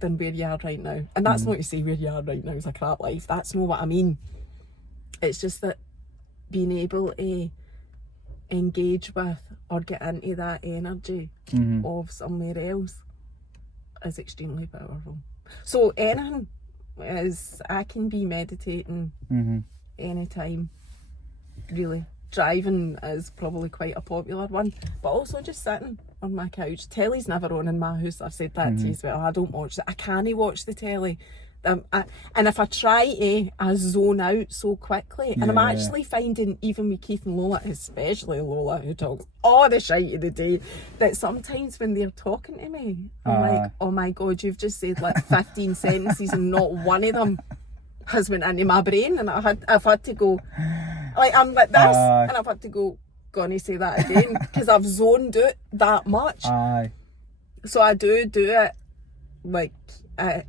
than where you are right now. And that's not to say where you are right now is a crap life. That's not what I mean. It's just that being able to engage with or get into that energy of somewhere else is extremely powerful. So anything is, I can be meditating anytime, really. Driving is probably quite a popular one, but also just sitting on my couch. Telly's never on in my house. I've said that to you as well. I don't watch it. I can't watch the telly. And if I try to, I zone out so quickly. And I'm actually finding, even with Keith and Lola, especially Lola, who talks all the shite of the day, that sometimes when they're talking to me, I'm like, oh my God, you've just said like 15 sentences and not one of them has went into my brain. And I've had to go, like, I'm like this, and I've had to go, gonna say that again, because I've zoned out that much. So I do it, like,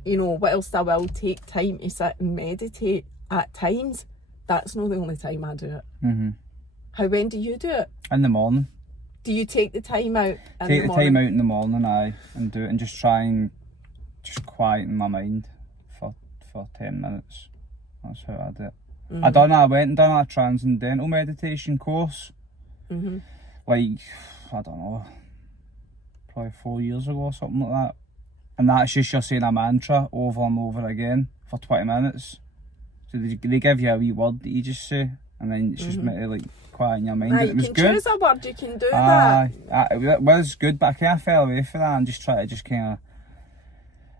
you know, whilst I will take time to sit and meditate at times, that's not the only time I do it. When do you do it? In the morning. Do you take the time out in Take the the time out in the morning, and do it, and just try and just quieten my mind for 10 minutes. That's how I do it. I went and done a transcendental meditation course. Like, I don't know, probably 4 years ago or something like that. And that's just you're saying a mantra over and over again for 20 minutes. So they give you a wee word that you just say, and then it's just meant to, like, quieten your mind. It was you good. Choose a word, you can do that. It was good, but I kind of fell away from that and just tried to just kind of.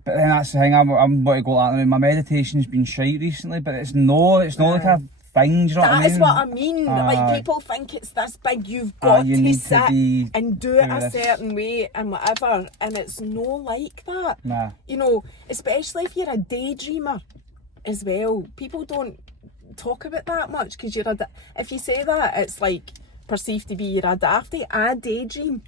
But then that's the thing, I'm going to go like that. My meditation's been shite recently, but it's not like a thing, do you know what I mean? That is what I mean. Like, people think it's this big, you've got to sit and do it a certain way and whatever, and it's no like that. Nah. You know, especially if you're a daydreamer as well. People don't talk about that much, because if you say that, it's like perceived to be you're a dafty. I daydream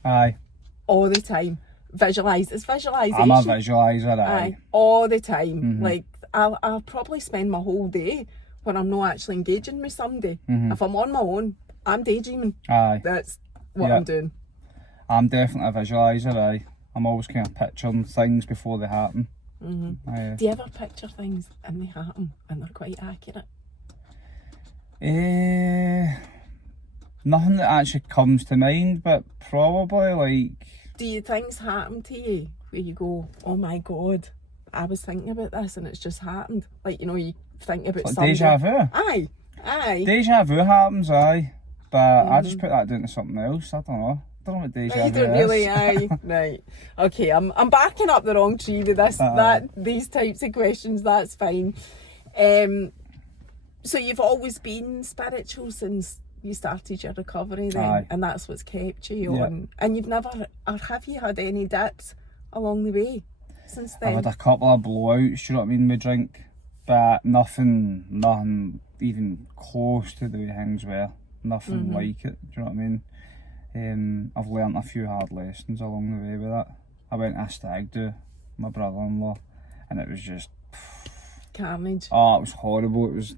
all the time. Visualise. It's visualisation. I'm a visualiser, all the time. Like, I'll probably spend my whole day when I'm not actually engaging with somebody. If I'm on my own, I'm daydreaming. That's what I'm doing. I'm definitely a visualiser, I'm always kind of picturing things before they happen. Aye. Do you ever picture things and they happen and they're quite accurate? Nothing that actually comes to mind, but probably like... Do things happen to you where you go, oh my God, I was thinking about this and it's just happened? Like, you know, you think about Like something. deja vu. Aye. Deja vu happens, aye. But I just put that down to something else. I don't know. I don't know what deja You vu don't is. really, aye. Right. Okay, I'm backing up the wrong tree with this. These types of questions. That's fine. So you've always been spiritual since you started your recovery, then, Aye. and that's what's kept you Yeah. on. And you've never, or have you had any dips along the way since then? I've had a couple of blowouts, do you know what I mean, with drink. But nothing even close to the way things were. Nothing like it, do you know what I mean? I've learnt a few hard lessons along the way with that. I went to a stag do, my brother-in-law, and it was just... Carnage. Oh, it was horrible. It was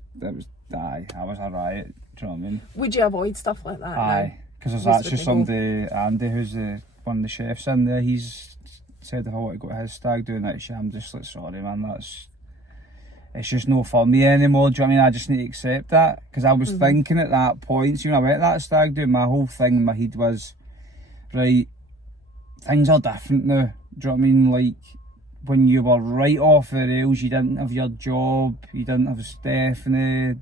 aye, I was a riot, do you know what I mean? Would you avoid stuff like that Aye, because there's Just actually wouldn't somebody, Andy, who's one of the chefs in there, he's said if I want to go to his stag do next year, I'm just like, sorry man, it's just no for me anymore, do you know what I mean? I just need to accept that, because I was thinking at that point, so when I went to that stag do, my whole thing in my head was, right, things are different now, do you know what I mean? Like, when you were right off the rails, you didn't have your job, you didn't have Stephanie,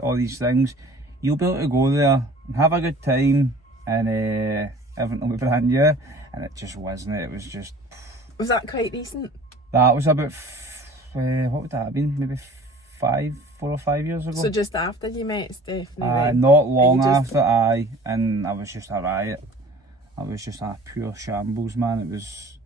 all these things, you'll be able to go there and have a good time, and everything will be brand new, and it just wasn't. It was just... Was that quite recent? That was about, what would that have been, maybe 4 or 5 years ago? So just after you met Stephanie then? Not long And you just- after, aye, and I was just a riot. I was just a pure shambles, man. It was...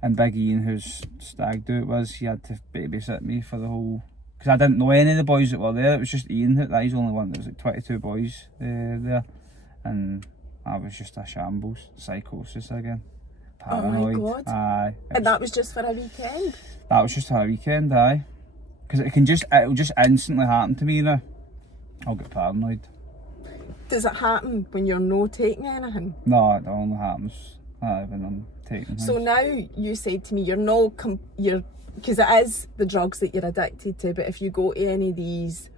And Big Ian, whose stag do it was, he had to babysit me for the whole... Because I didn't know any of the boys that were there. It was just Ian, he's the only one. There was like 22 boys there. And I was just a shambles. Psychosis again. Paranoid. Oh my God. Aye. And that was just for a weekend? That was just for a weekend, aye. Because it'll just instantly happen to me now. I'll get paranoid. Does it happen when you're not taking anything? No, it only happens when I'm taking So things. now you said to me you're because it is the drugs that you're addicted to, but if you go to any of these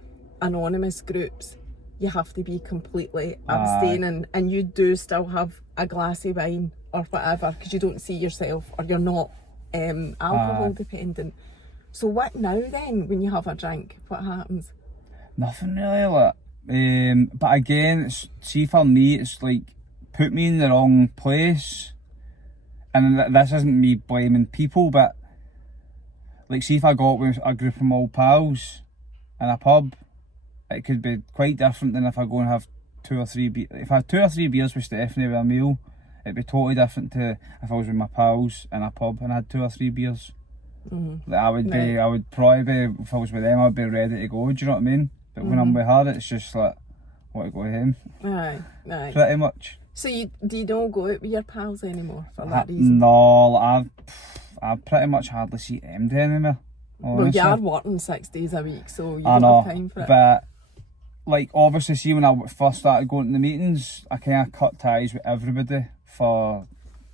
anonymous groups, you have to be completely abstaining, and you do still have a glass of wine or whatever because you don't see yourself, or you're not alcohol dependent. So what now then when you have a drink? What happens? Nothing really, like. But again, see for me, it's like put me in the wrong place, and this isn't me blaming people, but like see if I go out with a group of my old pals in a pub, it could be quite different than if I go and have 2 or 3 beers. If I had 2 or 3 beers with Stephanie with a meal, it'd be totally different to if I was with my pals in a pub and I had 2 or 3 beers. Like I would probably be, if I was with them, I'd be ready to go, do you know what I mean? But when I'm with her, it's just like, I want to go home, Aye. pretty much. So do you don't go out with your pals anymore for that reason? No, I pretty much hardly see them anymore, honestly. Well, you're working 6 days a week, so you I don't know, have time for it. but like obviously see when I first started going to the meetings, I kind of cut ties with everybody for...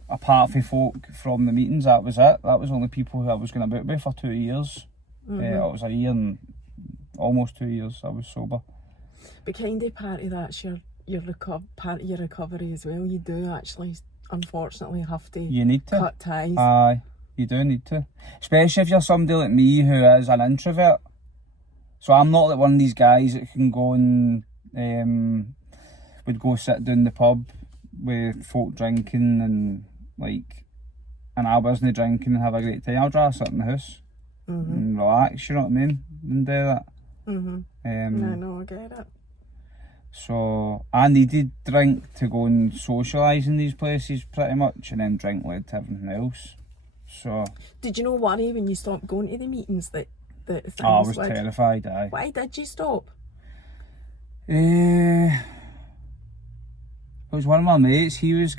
Apart from folk from the meetings, that was it. That was only people who I was going about with for 2 years. It was a year and almost 2 years I was sober. But kind of part of that's part of your recovery as well. You do actually, unfortunately, have to You need to. cut ties. Aye, you do need to. Especially if you're somebody like me who is an introvert. So I'm not like one of these guys that can go and would go sit down the pub with folk drinking and I wasn't drinking and have a great time. I'd rather sit in the house and relax, you know what I mean, and do that. No, I get it. So I needed drink to go and socialise in these places pretty much, and then drink led to everything else. So Did you not worry when you stopped going to the meetings that things I was would... terrified, aye. Why did you stop? It was one of my mates, he was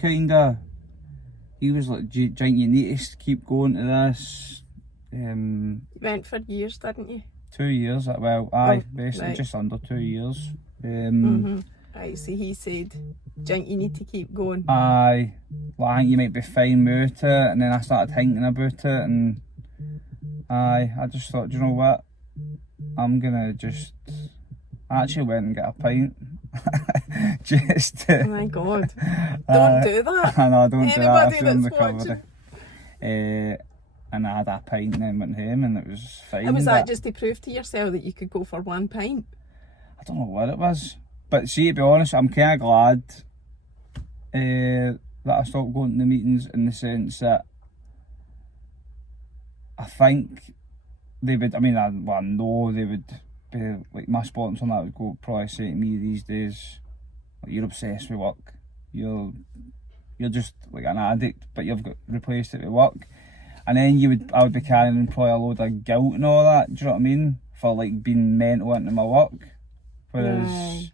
like, Jink, you need to keep going to this. You went for years, didn't you? 2 years, well, aye, basically right. just under 2 years. Aye, so he said, Jink, you need to keep going. Aye, well, I think you might be fine with it, and then I started thinking about it, and Aye, I just thought, do you know what? I'm gonna just. I actually went and got a pint. Just to, Oh my God. Don't do that. I know, I don't do that. I Anybody feel in that's recovery. And I had a pint and then went home and it was fine. And was that but just to prove to yourself that you could go for one pint? I don't know what it was. But see, to be honest, I'm kind of glad that I stopped going to the meetings, in the sense that I think they would, I know they would be, like, my sponsor and that would probably say to me these days, like, you're obsessed with work. You're just like an addict, but you've got replaced it with work. And then I would be carrying probably a load of guilt and all that, do you know what I mean? For, like, being mental into my work. Whereas,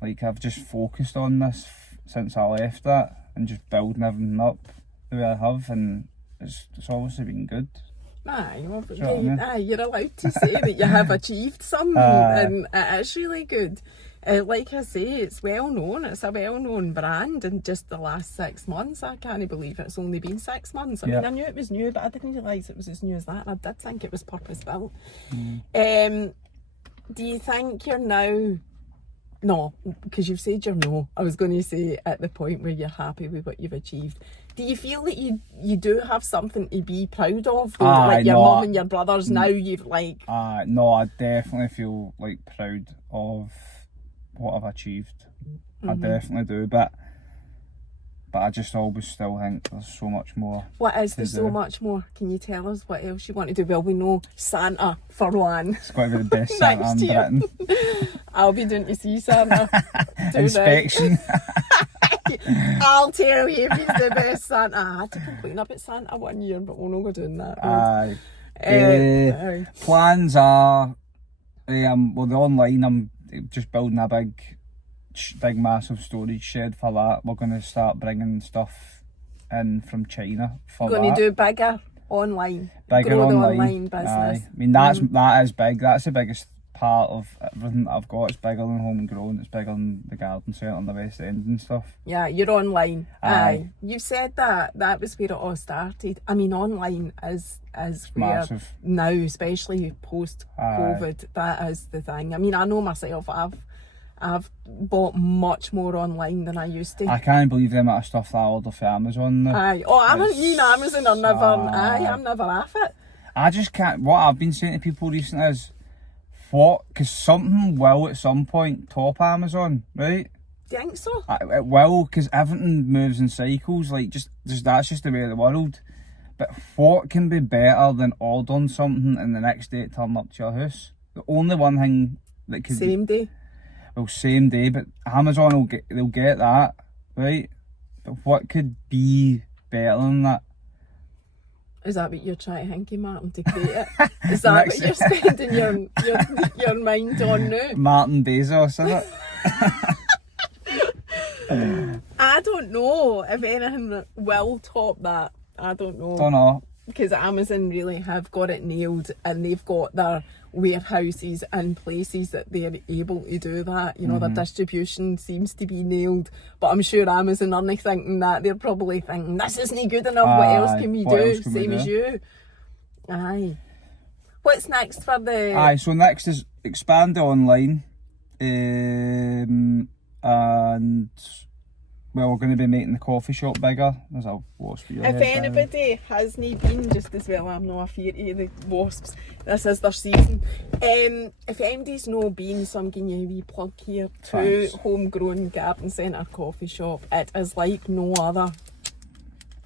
like, I've just focused on this since I left that, and just building everything up the way I have, and it's obviously been good. Aye, well, Do you know what I mean? aye, you're allowed to say that you have achieved something, and it is really good. Like I say, it's well known. It's a well known brand. In just the last 6 months, I can't believe it's only been 6 months. I mean, I knew it was new, but I didn't realise it was as new as that. I did think it was purpose built. Do you think you're now? No, because you've said you're no. I was going to say at the point where you're happy with what you've achieved. Do you feel that you do have something to be proud of? Though? Like your mum and your brothers now, you've like. No, I definitely feel like proud of what I've achieved. I definitely do, but I just always still think there's so much more. What is there so much more? Can you tell us what else you want to do? Well, we know Santa for one. It's got to be the best Santa in Britain. I'll be doing to see Santa. Inspection. I'll tell you if he's the best Santa. I had to complain about Santa one year, but we'll not go doing that. Aye. Plans are, the online, I'm just building a big massive storage shed for that. We're going to start bringing stuff in from China for that. Going to do bigger online. Bigger grow online. The online business. Aye. I mean, that is big. That's the biggest part of everything that I've got. It's bigger than Homegrown. It's bigger than the garden centre and the West End and stuff. Yeah, you're online. Aye. You said that was where it all started. I mean, online is where massive. Now, especially post COVID, that is the thing. I mean, I know myself. I've bought much more online than I used to. I can't believe the amount of stuff that I order for Amazon now. Aye. Oh, I haven't used Amazon or never. I'm never off it. I just can't. What I've been saying to people recently is, because something will at some point top Amazon, right? Do you think so? It will, because everything moves in cycles. Like, just that's just the way of the world. But what can be better than ordering something and the next day it turn up to your house? The only one thing that could same day. Well, same day, but Amazon they'll get that, right? But what could be better than that? Is that what you're trying to hinky, Martin, to create it? Is that what you're spending your mind on now? Martin Bezos, is it? I don't know if anything will top that. I don't know. Don't know. Because Amazon really have got it nailed, and they've got their warehouses and places that they're able to do that. You know, their distribution seems to be nailed. But I'm sure Amazon aren't thinking that. They're probably thinking, this isn't good enough. What else can we do? Same as you. Aye. What's next for the... Aye, so next is expand online. And... Well, we're going to be making the coffee shop bigger. There's a wasp for your If anybody hasn't been, just as well, I'm not afraid of the wasps. This is their season. If anybody's not been, so I'm giving you a wee plug here to Thanks. Homegrown Garden Centre Coffee Shop. It is like no other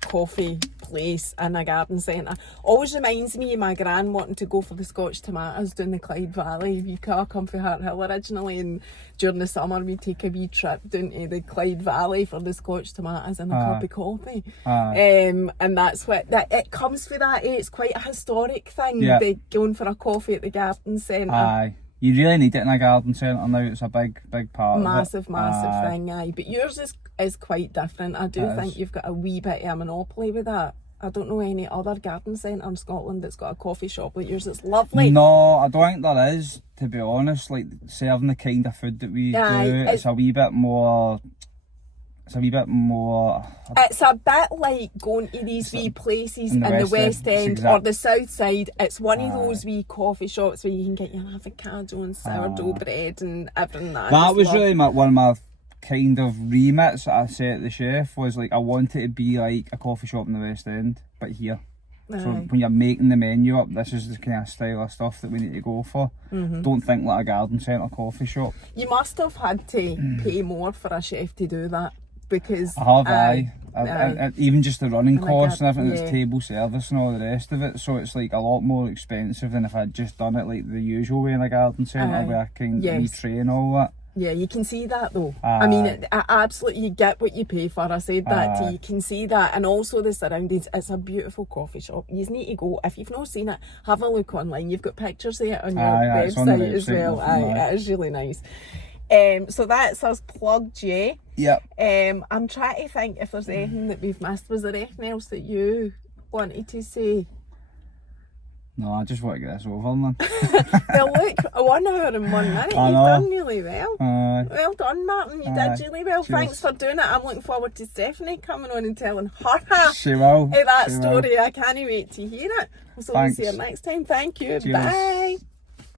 coffee place in a garden centre. Always reminds me of my gran wanting to go for the Scotch tomatoes down the Clyde Valley. We come from Hart Hill originally, and during the summer we take a wee trip down to the Clyde Valley for the Scotch tomatoes and a cup of coffee. And that's what it comes for that. It's quite a historic thing. They going for a coffee at the garden centre. Aye. You really need it in a garden centre now. It's a big part massive of it. Thing. Aye, but yours is quite different. I do think you've got a wee bit of a monopoly with that. I don't know any other garden centre in Scotland that's got a coffee shop like yours. It's lovely. No, I don't think there is, to be honest. Like, serving the kind of food that we do, it's a wee bit more... It's a wee bit more. It's a bit like going to these wee places in the West End or the South Side. It's one of those wee coffee shops where you can get your avocado and sourdough bread and everything. That was really one of my kind of remits that I set the chef, was like I want it to be like a coffee shop in the West End, but here. So when you're making the menu up, this is the kind of style of stuff that we need to go for. Don't think like a garden centre coffee shop. You must have had to pay more for a chef to do that, because I have, even just the running costs and everything, yeah. it's table service and all the rest of it, so it's like a lot more expensive than if I'd just done it like the usual way in a garden centre where I can retrain all that. Yeah, you can see that though. I mean, I absolutely, you get what you pay for. I said that to you. You can see that. And also the surroundings. It's a beautiful coffee shop. You need to go. If you've not seen it, have a look online. You've got pictures of it on your website as well. It is really nice. So that's us plugged, yeah. Yep. I'm trying to think if there's anything that we've missed. Was there anything else that you wanted to say? No, I just want to get this over, man. Well, look, 1 hour and 1 minute. You've done really well. Well done, Martin. You did really well. Cheers. Thanks for doing it. I'm looking forward to Stephanie coming on and telling her half of that story. I can't wait to hear it. So we'll see you next time. Thank you. Cheers. Bye.